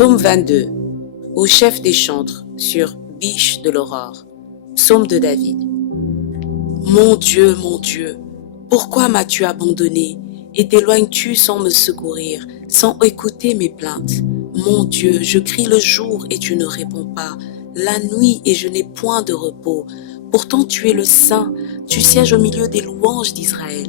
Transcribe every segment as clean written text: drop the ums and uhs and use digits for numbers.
Psaume 22, au chef des chantres, sur Biche de l'aurore. Psaume de David. Mon Dieu, pourquoi m'as-tu abandonné et t'éloignes-tu sans me secourir, sans écouter mes plaintes? Mon Dieu, je crie le jour et tu ne réponds pas, la nuit et je n'ai point de repos. Pourtant tu es le Saint, tu sièges au milieu des louanges d'Israël.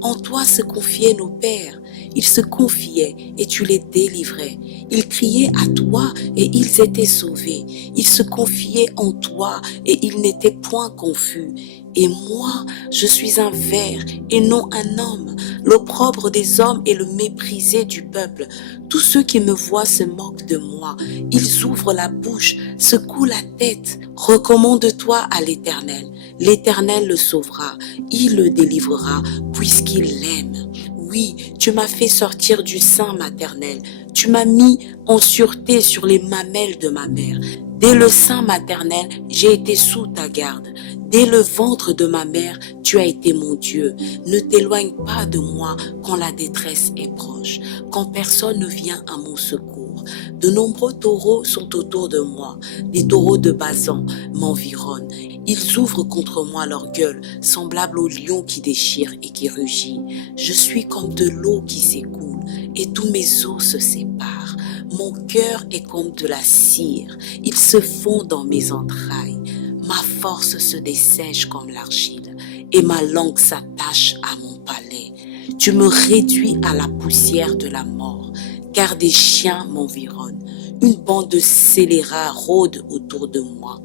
En toi se confiaient nos pères, ils se confiaient et tu les délivrais. Ils criaient à toi et ils étaient sauvés. Ils se confiaient en toi et ils n'étaient point confus. Et moi, je suis un ver et non un homme, l'opprobre des hommes et le méprisé du peuple. Tous ceux qui me voient se moquent de moi. Ils ouvrent la bouche, secouent la tête. Recommande-toi à l'Éternel. L'Éternel le sauvera, il le délivrera, puisqu'il l'aime. Oui, tu m'as fait sortir du sein maternel. Tu m'as mis en sûreté sur les mamelles de ma mère. Dès le sein maternel, j'ai été sous ta garde. Dès le ventre de ma mère, tu as été mon Dieu. Ne t'éloigne pas de moi quand la détresse est proche, quand personne ne vient à mon secours. De nombreux taureaux sont autour de moi. Des taureaux de Basan m'environnent. Ils ouvrent contre moi leur gueule, semblable au lion qui déchire et qui rugit. Je suis comme de l'eau qui s'écoule et tous mes os se séparent. Mon cœur est comme de la cire. Il se fond dans mes entrailles. Ma force se dessèche comme l'argile et ma langue s'attache à mon palais. Tu me réduis à la poussière de la mort, car des chiens m'environnent. Une bande de scélérats rôde autour de moi.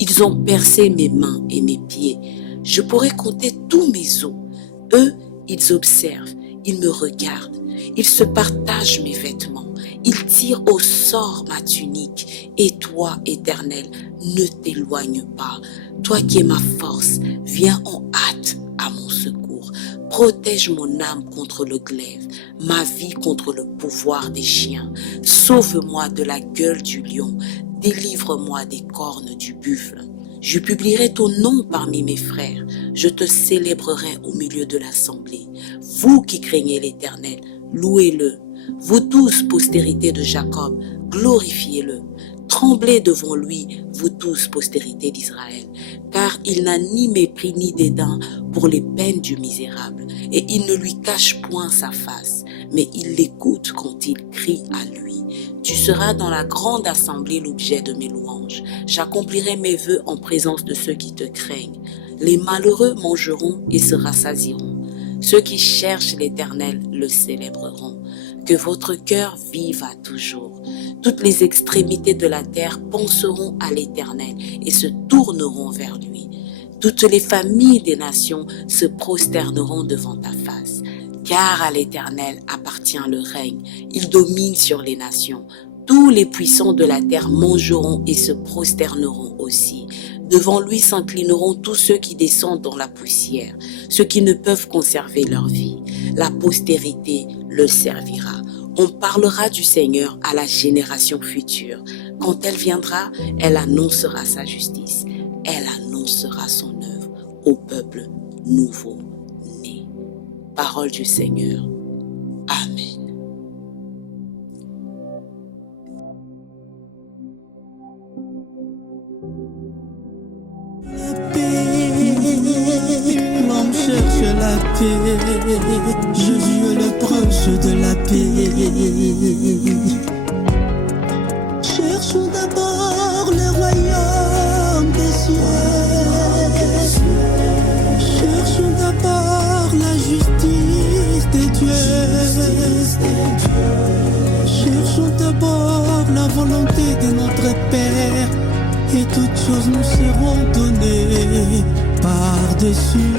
Ils ont percé mes mains et mes pieds. Je pourrais compter tous mes os. Eux, ils observent, ils me regardent. Ils se partagent mes vêtements. Ils tirent au sort ma tunique. Et toi, Éternel, ne t'éloigne pas. Toi qui es ma force, viens en hâte à mon secours. Protège mon âme contre le glaive, ma vie contre le pouvoir des chiens. Sauve-moi de la gueule du lion, délivre-moi des cornes du buffle. Je publierai ton nom parmi mes frères, je te célébrerai au milieu de l'assemblée. Vous qui craignez l'Éternel, louez-le. Vous tous, postérité de Jacob, glorifiez-le. Tremblez devant lui, vous tous, postérité d'Israël, car il n'a ni mépris ni dédain pour les peines du misérable, et il ne lui cache point sa face, mais il l'écoute quand il crie à lui. Tu seras dans la grande assemblée l'objet de mes louanges. J'accomplirai mes vœux en présence de ceux qui te craignent. Les malheureux mangeront et se rassasieront. Ceux qui cherchent l'Éternel le célébreront. Que votre cœur vive à toujours. Toutes les extrémités de la terre penseront à l'Éternel et se tourneront vers lui. Toutes les familles des nations se prosterneront devant ta face. Car à l'Éternel appartient le règne. Il domine sur les nations. Tous les puissants de la terre mangeront et se prosterneront aussi. Devant lui s'inclineront tous ceux qui descendent dans la poussière, ceux qui ne peuvent conserver leur vie. La postérité le servira. On parlera du Seigneur à la génération future. Quand elle viendra, elle annoncera sa justice. Elle annoncera son œuvre au peuple nouveau-né. Parole du Seigneur. Amen. L'homme cherche la paix, Jésus est le prince de la paix. Cherchons d'abord le royaume des cieux. Cherchons d'abord la justice des dieux. Cherchons d'abord la volonté de notre Père, et toutes choses nous seront données par-dessus.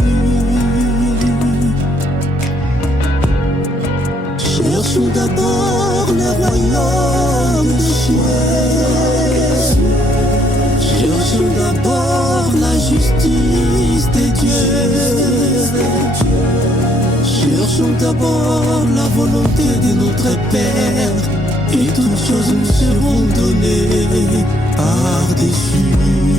Cherchons d'abord le royaume des cieux. Cherchons d'abord la justice des dieux. Cherchons d'abord la volonté de notre Père, et toutes choses nous seront données par-dessus.